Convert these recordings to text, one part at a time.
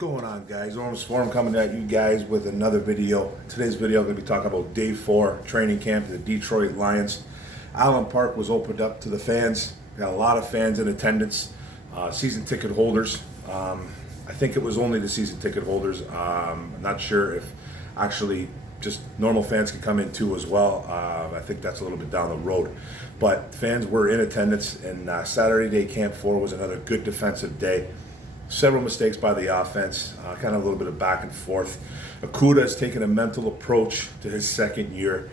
Going on, guys? Orm Swarm coming at you guys with another video. Today's video I'm going to be talking about day 4 training camp for the Detroit Lions. Allen Park was opened up to the fans. Got a lot of fans in attendance, season ticket holders. I think it was only the season ticket holders. I'm not sure if actually just normal fans could come in too as well. I think that's a little bit down the road. But fans were in attendance, and Saturday day camp 4 was another good defensive day. Several mistakes by the offense, kind of a little bit of back and forth. Okuda has taken a mental approach to his second year.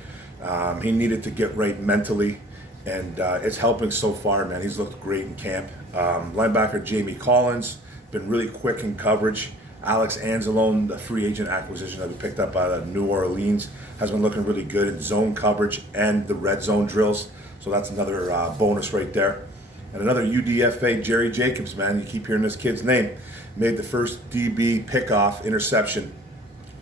He needed to get right mentally, and it's helping so far, man. He's looked great in camp. Linebacker Jamie Collins, been really quick in coverage. Alex Anzalone, the free agent acquisition that we picked up out of New Orleans, has been looking really good in zone coverage and the red zone drills. So that's another bonus right there. And another UDFA, Jerry Jacobs, man. You keep hearing this kid's name. Made the first DB pickoff interception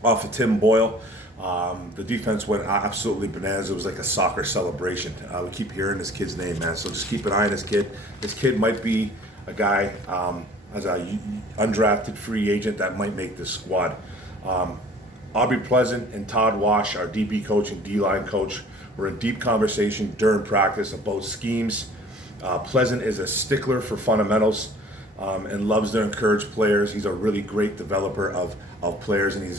off of Tim Boyle. The defense went absolutely bananas. It was like a soccer celebration. We keep hearing this kid's name, man. So just keep an eye on this kid. This kid might be a guy as a undrafted free agent that might make this squad. Aubrey Pleasant and Todd Wash, our DB coach and D-line coach, were in deep conversation during practice about schemes. Pleasant is a stickler for fundamentals and loves to encourage players. He's a really great developer of players, and he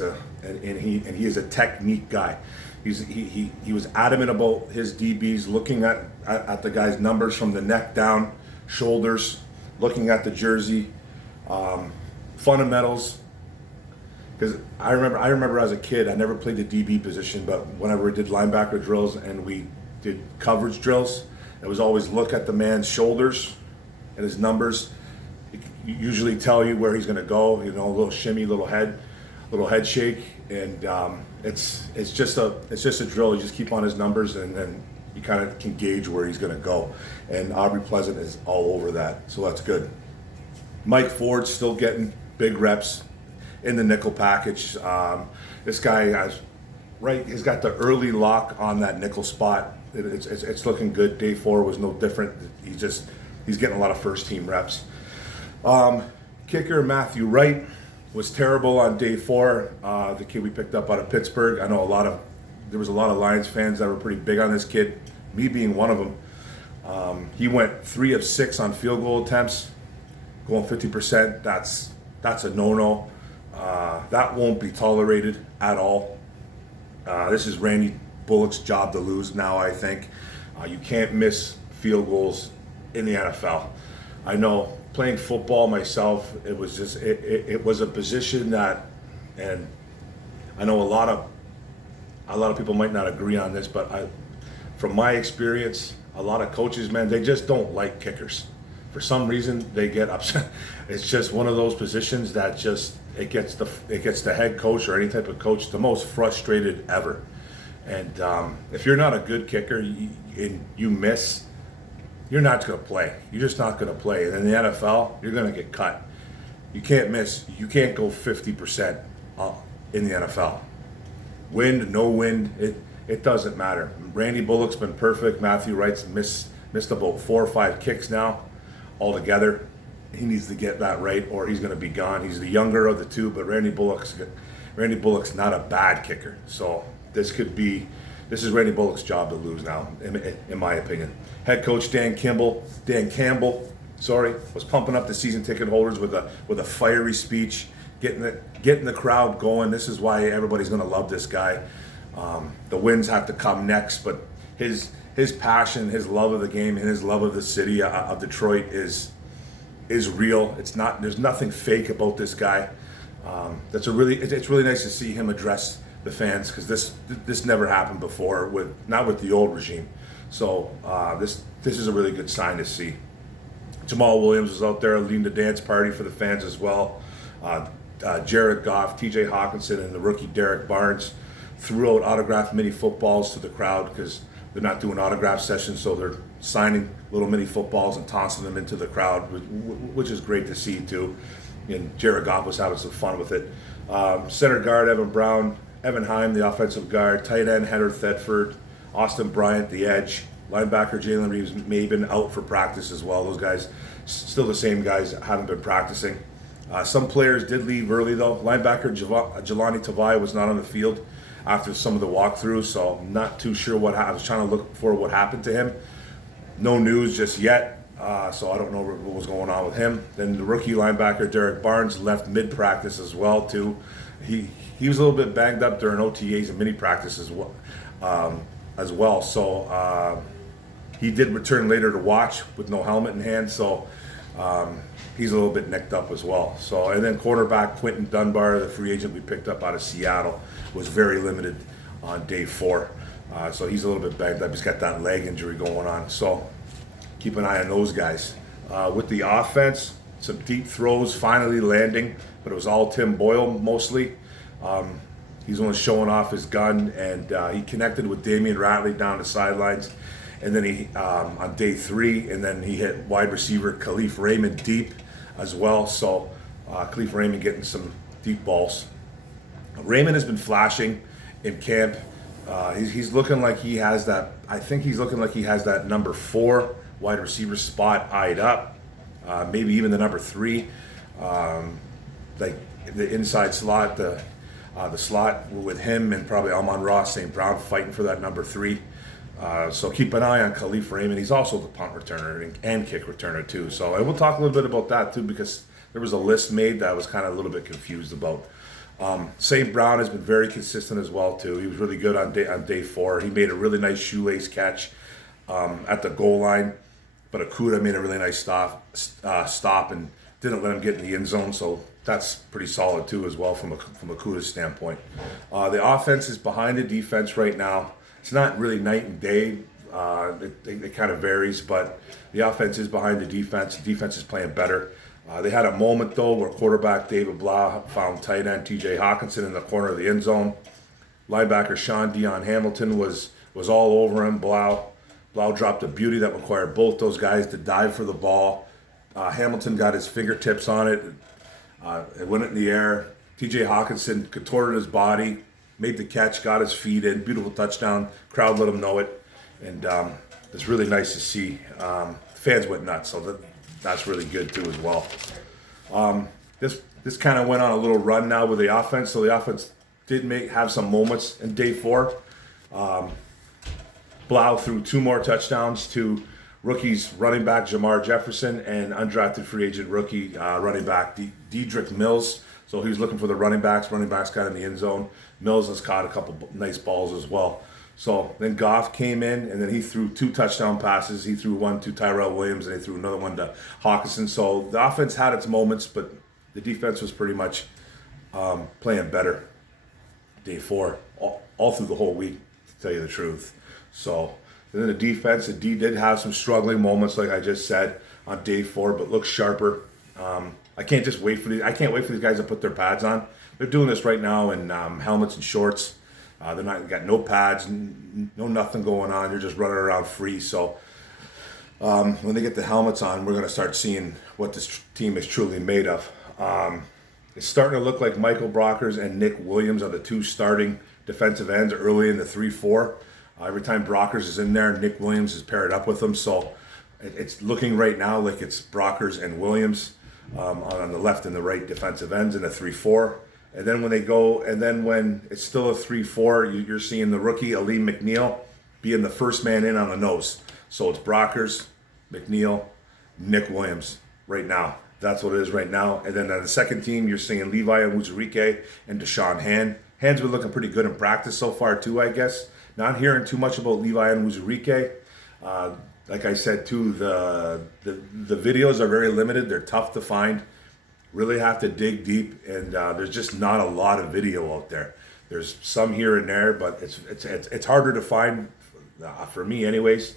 is a technique guy. He was adamant about his DBs looking at the guy's numbers from the neck down, shoulders, looking at the jersey, fundamentals. Because I remember as a kid, I never played the DB position, but whenever we did linebacker drills and we did coverage drills, it was always look at the man's shoulders and his numbers. It usually tell you where he's going to go. You know, a little shimmy, little head shake, and it's just a drill. You just keep on his numbers, and then you kind of can gauge where he's going to go. And Aubrey Pleasant is all over that, so that's good. Mike Ford's still getting big reps in the nickel package. This guy he's got the early lock on that nickel spot. It's looking good. Day 4 was no different. He's getting a lot of first team reps. Kicker Matthew Wright was terrible on day 4. The kid we picked up out of Pittsburgh. I know there was a lot of Lions fans that were pretty big on this kid, me being one of them. He went 3 of 6 on field goal attempts, going 50%. That's a no-no. That won't be tolerated at all. This is Randy Bullock's job to lose now, I think. You can't miss field goals in the NFL. I know playing football myself, it was a position that, and I know a lot of people might not agree on this, but from my experience, a lot of coaches, man, they just don't like kickers. For some reason, they get upset. It's just one of those positions that it gets the head coach or any type of coach the most frustrated ever. And if you're not a good kicker and you miss, you're not going to play. You're just not going to play. And in the NFL, you're going to get cut. You can't miss. You can't go 50% in the NFL. Wind, no wind, it doesn't matter. Randy Bullock's been perfect. Matthew Wright's missed about 4 or 5 kicks now altogether. He needs to get that right, or he's going to be gone. He's the younger of the two, but Randy Bullock's not a bad kicker. So this is Randy Bullock's job to lose now, in my opinion. Head coach Dan Campbell, was pumping up the season ticket holders with a fiery speech, getting the crowd going. This is why everybody's going to love this guy. The wins have to come next, but his passion, his love of the game, and his love of the city of Detroit is real. There's nothing fake about this guy. It's really nice to see him address the fans, because this never happened before, not with the old regime. So this is a really good sign to see. Jamal Williams was out there leading the dance party for the fans as well. Jared Goff, TJ Hawkinson, and the rookie Derek Barnes threw out autographed mini footballs to the crowd, because they're not doing autograph sessions, so they're signing little mini footballs and tossing them into the crowd, which is great to see too. And Jared Goff was having some fun with it. Center guard Evan Brown, Evan Heim, the offensive guard, tight end Heather Thetford, Austin Bryant, the edge, linebacker Jalen Reeves may have been out for practice as well. Those guys, still the same guys, haven't been practicing. Some players did leave early though. Linebacker Jelani Tavai was not on the field after some of the walkthroughs, so I'm not too sure I was trying to look for what happened to him. No news just yet, so I don't know what was going on with him. Then the rookie linebacker Derek Barnes left mid-practice as well too. He was a little bit banged up during OTAs and mini practice as well. So he did return later to watch with no helmet in hand. So he's a little bit nicked up as well. So, and then quarterback Quentin Dunbar, the free agent we picked up out of Seattle, was very limited on day 4. So he's a little bit banged up. He's got that leg injury going on. So keep an eye on those guys. With the offense, some deep throws finally landing, but it was all Tim Boyle mostly. He's only showing off his gun, and he connected with Damian Ratley down the sidelines. And then he on day 3, and then he hit wide receiver Khalif Raymond deep as well. So Khalif Raymond getting some deep balls. Raymond has been flashing in camp. He's looking like he has that. I think he's looking like he has that number 4 wide receiver spot eyed up. Maybe even the number 3, like the inside slot, the slot with him and probably Amon-Ra St. Brown fighting for that number 3. So keep an eye on Khalif Raymond. He's also the punt returner and kick returner too. So and we'll talk a little bit about that too, because there was a list made that I was kind of a little bit confused about. St. Brown has been very consistent as well too. He was really good on day 4. He made a really nice shoelace catch at the goal line, but Akuda made a really nice stop and didn't let him get in the end zone. So that's pretty solid too as well from Akuda's standpoint. The offense is behind the defense right now. It's not really night and day. It kind of varies, but the offense is behind the defense. The defense is playing better. They had a moment, though, where quarterback David Blau found tight end TJ Hawkinson in the corner of the end zone. Linebacker Sean Dion Hamilton was all over him. Blau dropped a beauty that required both those guys to dive for the ball. Hamilton got his fingertips on it. It went in the air. TJ Hawkinson contorted his body, made the catch, got his feet in, beautiful touchdown. Crowd let him know it, and it's really nice to see. Fans went nuts, so that's really good too as well. This kind of went on a little run now with the offense. So the offense did have some moments in day 4. Blau threw 2 more touchdowns to rookies running back Jamar Jefferson and undrafted free agent rookie running back Dedrick Mills. So he was looking for the running backs. Running backs got in the end zone. Mills has caught a couple nice balls as well. So then Goff came in, and then he threw 2 touchdown passes. He threw one to Tyrell Williams, and he threw another one to Hawkinson. So the offense had its moments, but the defense was pretty much playing better day 4, all through the whole week, to tell you the truth. So then the defense, did have some struggling moments, like I just said, on day 4, but looks sharper. I can't wait for these guys to put their pads on. They're doing this right now in helmets and shorts. They're not got no pads, no nothing going on. They're just running around free. So when they get the helmets on, we're going to start seeing what this team is truly made of. It's starting to look like Michael Brockers and Nick Williams are the 2 starting defensive ends early in the 3-4. Every time Brockers is in there, Nick Williams is paired up with them. So it's looking right now like it's Brockers and Williams on the left and the right defensive ends in a 3-4. And then when it's still a 3-4, you're seeing the rookie Aleem McNeil being the first man in on the nose. So it's Brockers, McNeil, Nick Williams right now. That's what it is right now. And then on the second team, you're seeing Levi Onwuzurike and Deshaun Hand. Hand's been looking pretty good in practice so far too, I guess. Not hearing too much about Levi Onwuzurike. Like I said too, the videos are very limited. They're tough to find. Really have to dig deep, and there's just not a lot of video out there. There's some here and there, but it's harder to find for me, anyways.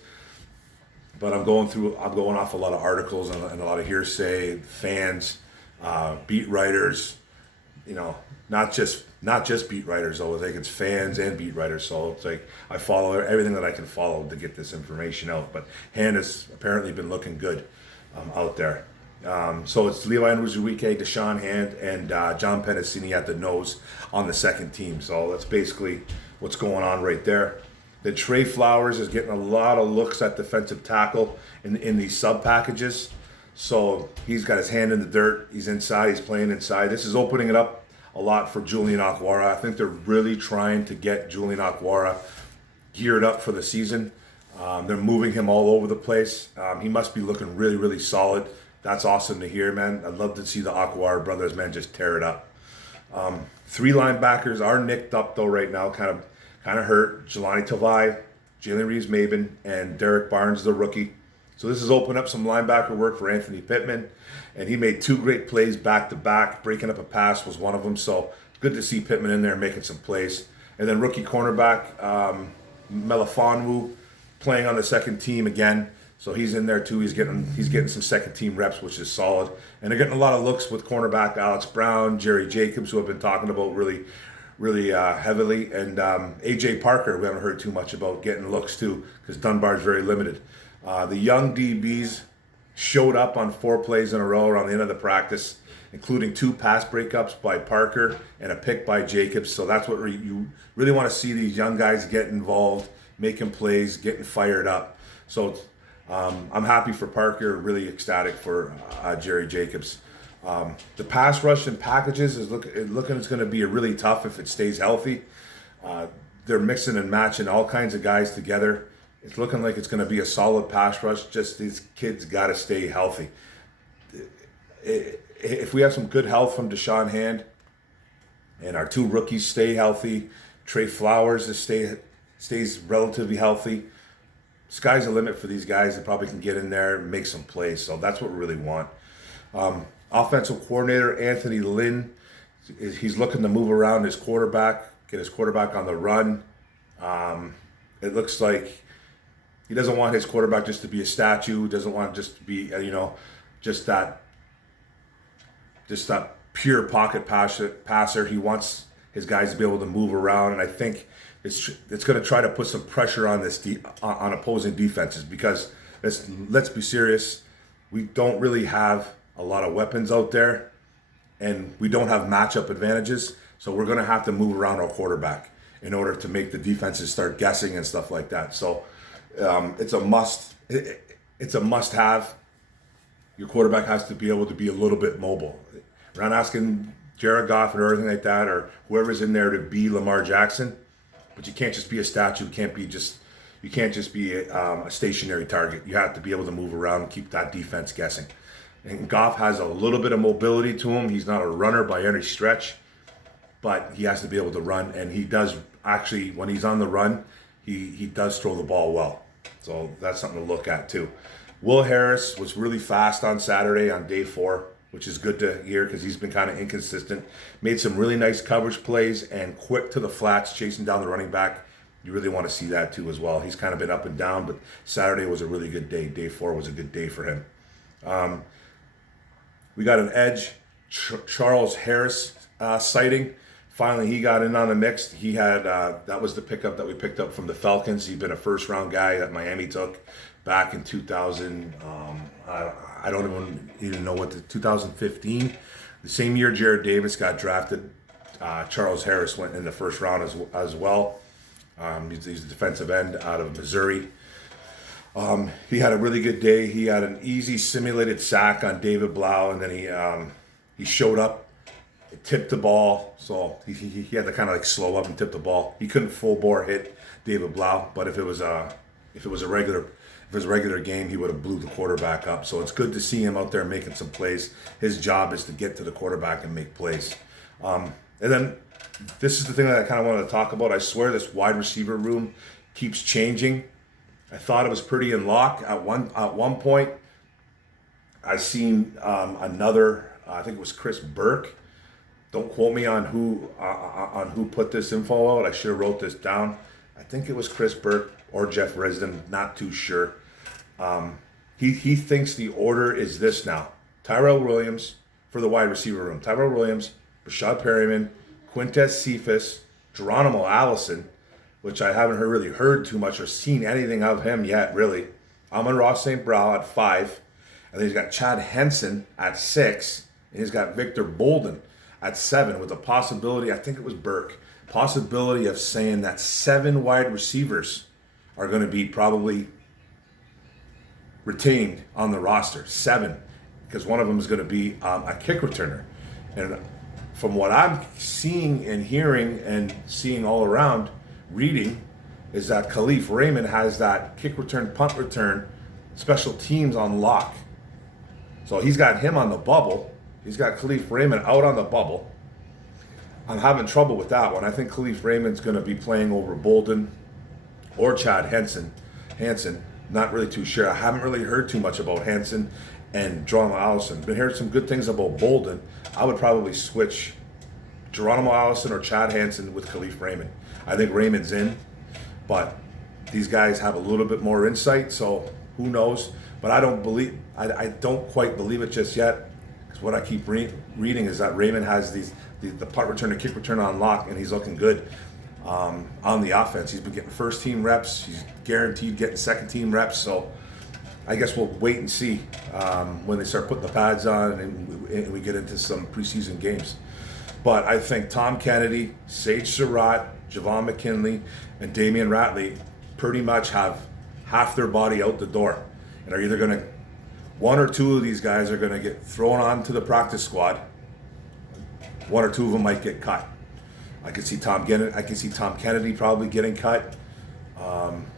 But I'm going off a lot of articles and a lot of hearsay, fans, beat writers. You know, not just beat writers though. I think it's fans and beat writers. So it's like I follow everything that I can follow to get this information out. But Hand has apparently been looking good out there. So it's Levi Onwuzurike, Deshaun Hand, and John Pennicini at the nose on the second team. So that's basically what's going on right there. Then Trey Flowers is getting a lot of looks at defensive tackle in these sub packages. So he's got his hand in the dirt. He's inside. He's playing inside. This is opening it up a lot for Julian Akwara. I think they're really trying to get Julian Akwara geared up for the season. They're moving him all over the place. He must be looking really, really solid. That's awesome to hear, man. I'd love to see the Akwara brothers, man, just tear it up. Three linebackers are nicked up though right now, kind of hurt. Jelani Tavai, Jalen Reeves-Maben, and Derek Barnes, the rookie. So this has opened up some linebacker work for Anthony Pittman, and he made two great plays back to back. Breaking up a pass was one of them. So good to see Pittman in there making some plays. And then rookie cornerback Melifonwu playing on the second team again. So he's in there too. He's getting some second team reps, which is solid. And they're getting a lot of looks with cornerback Alex Brown, Jerry Jacobs, who I've been talking about really heavily, and AJ Parker, we haven't heard too much about, getting looks too, because Dunbar's very limited. The young DBs showed up on 4 plays in a row around the end of the practice, including 2 pass breakups by Parker and a pick by Jacobs. So that's what you really want to see, these young guys get involved, making plays, getting fired up. So I'm happy for Parker, really ecstatic for Jerry Jacobs. The pass rush and packages is looking it's going to be really tough if it stays healthy. They're mixing and matching all kinds of guys together. It's looking like it's going to be a solid pass rush. Just these kids got to stay healthy. If we have some good health from Deshaun Hand and our 2 rookies stay healthy, Trey Flowers stays relatively healthy, sky's the limit for these guys. They probably can get in there and make some plays. So that's what we really want. Offensive coordinator Anthony Lynn, he's looking to move around his quarterback, get his quarterback on the run. It looks like he doesn't want his quarterback just to be a statue. Doesn't want just to be just that pure pocket passer. He wants his guys to be able to move around, and I think it's going to try to put some pressure on on opposing defenses, because let's be serious, we don't really have a lot of weapons out there, and we don't have matchup advantages. So we're going to have to move around our quarterback in order to make the defenses start guessing and stuff like that. So it's a must. It's a must-have. Your quarterback has to be able to be a little bbit mobile. We're not asking Jared Goff or anything like that, or whoever's in there, to be Lamar Jackson, but you can't just be a statue. You can't just be a stationary target. You have to be able to move around and keep that defense guessing. And Goff has a little bit of mobility to him. He's not a runner by any stretch, but he has to be able to run. And he does actually, when he's on the run, he does throw the ball well. So that's something to look at too. Will Harris was really fast on Saturday on day 4, which is good to hear, because he's been kind of inconsistent. Made some really nice coverage plays and quick to the flats, chasing down the running back. You really want to see that too as well. He's kind of been up and down, but Saturday was a really good day. Day 4 was a good day for him. We got an edge, Charles Harris sighting. Finally, he got in on the mix. He had that was the pickup that we picked up from the Falcons. He'd been a first-round guy that Miami took back in 2000. I don't even know what 2015. The same year Jared Davis got drafted, Charles Harris went in the first round as well. He's a defensive end out of Missouri. He had a really good day. He had an easy simulated sack on David Blau, and then he showed up, tipped the ball. So he had to kind of like slow up and tip the ball. He couldn't full bore hit David Blau, but if it was a regular game, he would have blew the quarterback up. So it's good to see him out there making some plays. His job is to get to the quarterback and make plays. And then this is the thing that I kind of wanted to talk about. I swear this wide receiver room keeps changing. I thought it was pretty in lock at one point. I seen another. I think it was Chris Burke. Don't quote me on who put this info out. I should have wrote this down. I think it was Chris Burke or Jeff Risdon. Not too sure. He thinks the order is this now: Tyrell Williams for the wide receiver room. Tyrell Williams, Rashad Perryman, Quintez Cephas, Geronimo Allison, which I haven't really heard too much or seen anything of him yet, really. Amon-Ra St. Brown at 5. And then he's got Chad Henson at 6. And he's got Victor Bolden at 7, with a possibility, I think it was Burke, possibility of saying that 7 wide receivers are going to be probably retained on the roster. 7. because one of them is going to be a kick returner. And from what I'm seeing and hearing and seeing all around, reading, is that Khalif Raymond has that kick return, punt return, special teams on lock. So he's got him on the bubble. He's got Khalif Raymond out on the bubble. I'm having trouble with that one. I think Khalif Raymond's going to be playing over Bolden or Chad Hansen. Not really too sure. I haven't really heard too much about Hansen and Geronimo Allison. Been hearing some good things about Bolden. I would probably switch Geronimo Allison or Chad Hansen with Khalif Raymond. I think Raymond's in, but these guys have a little bit more insight, so who knows? But I don't quite believe it just yet, because what I keep reading is that Raymond has the punt return and kick return on lock, and he's looking good on the offense. He's been getting first team reps. He's guaranteed getting second team reps. So I guess we'll wait and see when they start putting the pads on and we get into some preseason games. But I think Tom Kennedy, Sage Surratt, Javon McKinley, and Damian Ratley pretty much have half their body out the door, and are either going to, one or two of these guys are going to get thrown onto the practice squad. One or two of them might get cut. I can see Tom Kennedy probably getting cut.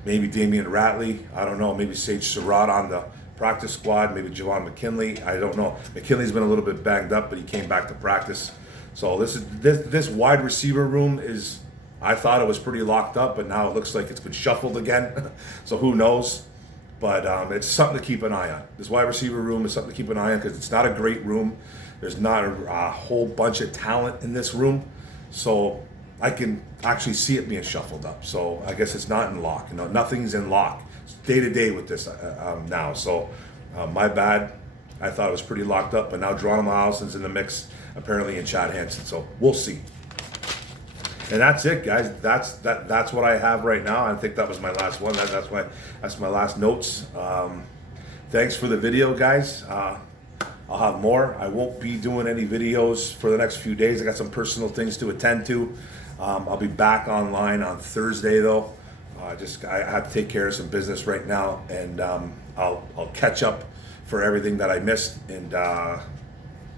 Maybe Damian Ratley. I don't know. Maybe Sage Surratt on the practice squad. Maybe Javon McKinley. I don't know. McKinley's been a little bit banged up, but he came back to practice. So this wide receiver room is, I thought it was pretty locked up, but now it looks like it's been shuffled again. So who knows? But it's something to keep an eye on. This wide receiver room is something to keep an eye on, because it's not a great room. There's not a whole bunch of talent in this room. So I can actually see it being shuffled up. So I guess it's not in lock. Nothing's in lock. It's day to day with this now. So my bad. I thought it was pretty locked up, but now Geronimo Allison's in the mix, apparently, in Chad Hansen. So we'll see. And that's it, guys. That's what I have right now. I think that was my last one. That's my last notes. Thanks for the video, guys. I'll have more. I won't be doing any videos for the next few days. I got some personal things to attend to. I'll be back online on Thursday, though. I have to take care of some business right now, and I'll catch up for everything that I missed. And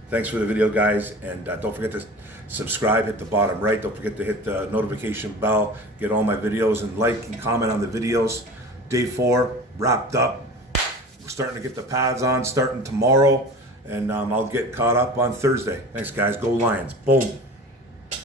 thanks for the video, guys. And don't forget to subscribe, hit the bottom right. Don't forget to hit the notification bell, get all my videos, and like and comment on the videos. Day 4 wrapped up. We're starting to get the pads on starting tomorrow, and I'll get caught up on Thursday. Thanks, guys. Go Lions. Boom.